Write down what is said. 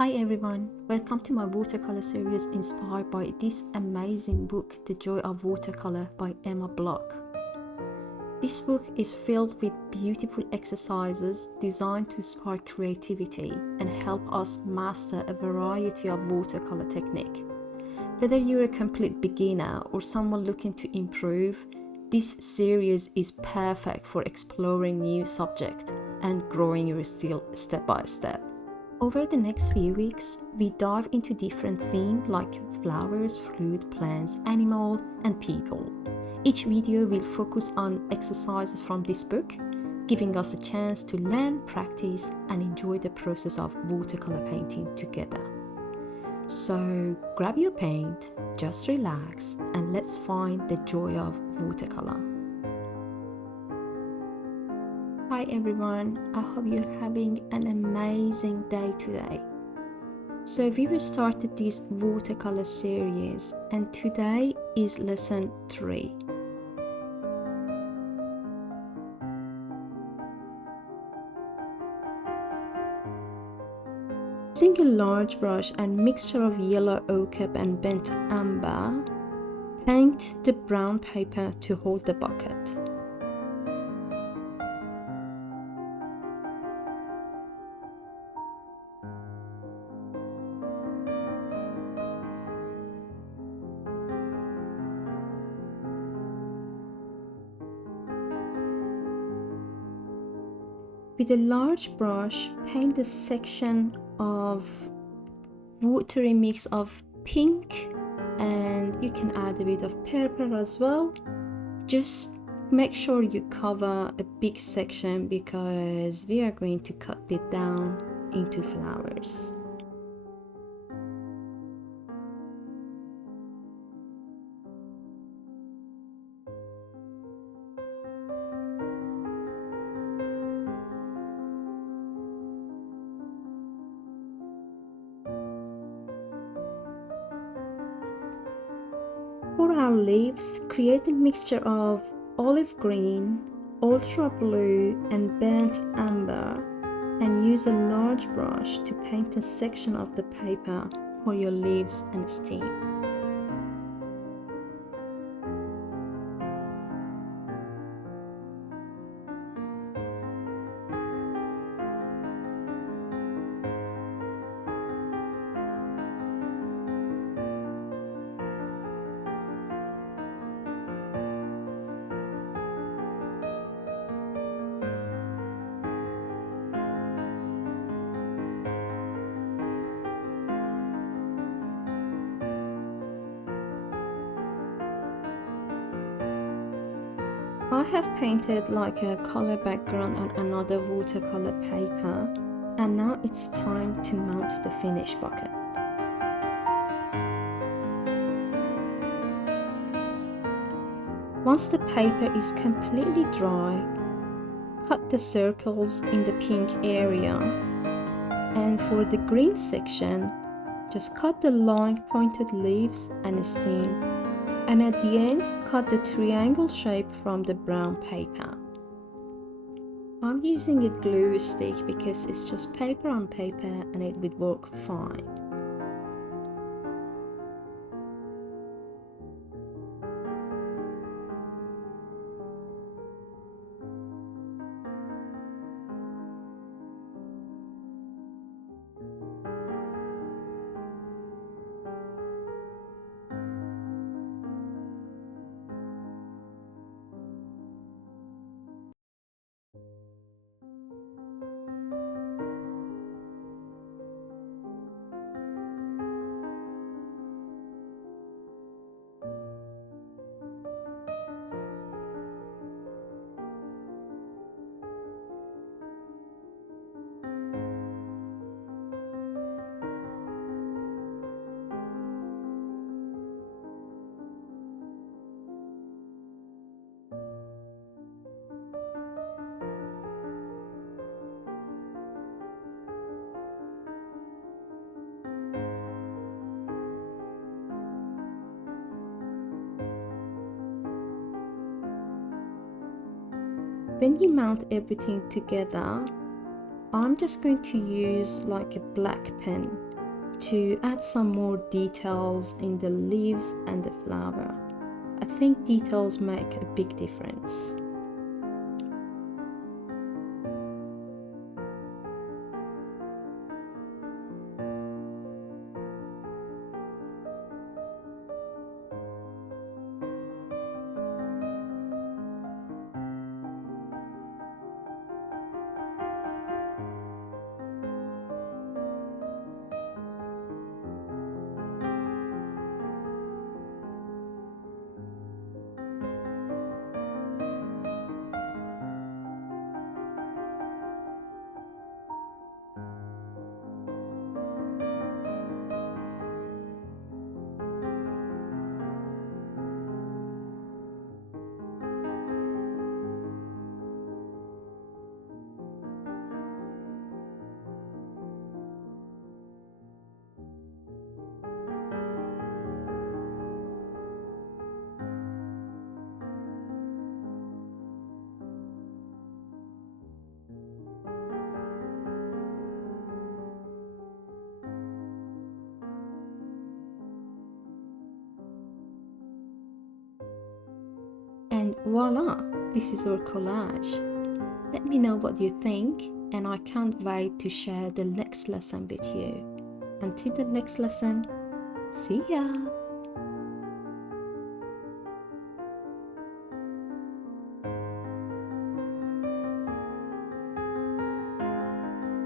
Hi everyone, welcome to my watercolor series inspired by this amazing book, The Joy of Watercolor by Emma Block. This book is filled with beautiful exercises designed to spark creativity and help us master a variety of watercolor technique. Whether you're a complete beginner or someone looking to improve, this series is perfect for exploring new subjects and growing your skill step by step. Over the next few weeks, we dive into different themes like flowers, fruit, plants, animal, and people. Each video will focus on exercises from this book, giving us a chance to learn, practice, and enjoy the process of watercolor painting together. So grab your paint, just relax, and let's find the joy of watercolor. Hi everyone, I hope you're having an amazing day today. So we started this watercolor series and today is lesson 3. Using a large brush and mixture of yellow ochre and bent amber, paint the brown paper to hold the bucket. With a large brush, paint a section of watery mix of pink, and you can add a bit of purple as well. Just make sure you cover a big section because we are going to cut it down into flowers. For our leaves, create a mixture of olive green, ultra blue, and burnt amber, and use a large brush to paint a section of the paper for your leaves and stem. I have painted like a color background on another watercolor paper, and now it's time to mount the finished bucket. Once the paper is completely dry, cut the circles in the pink area, and for the green section, just cut the long pointed leaves and stem, and at the end, cut the triangle shape from the brown paper. I'm using a glue stick because it's just paper on paper and it would work fine. When you mount everything together, I'm just going to use like a black pen to add some more details in the leaves and the flower. I think details make a big difference. And voila, this is our collage. Let me know what you think, and I can't wait to share the next lesson with you. Until the next lesson, see ya!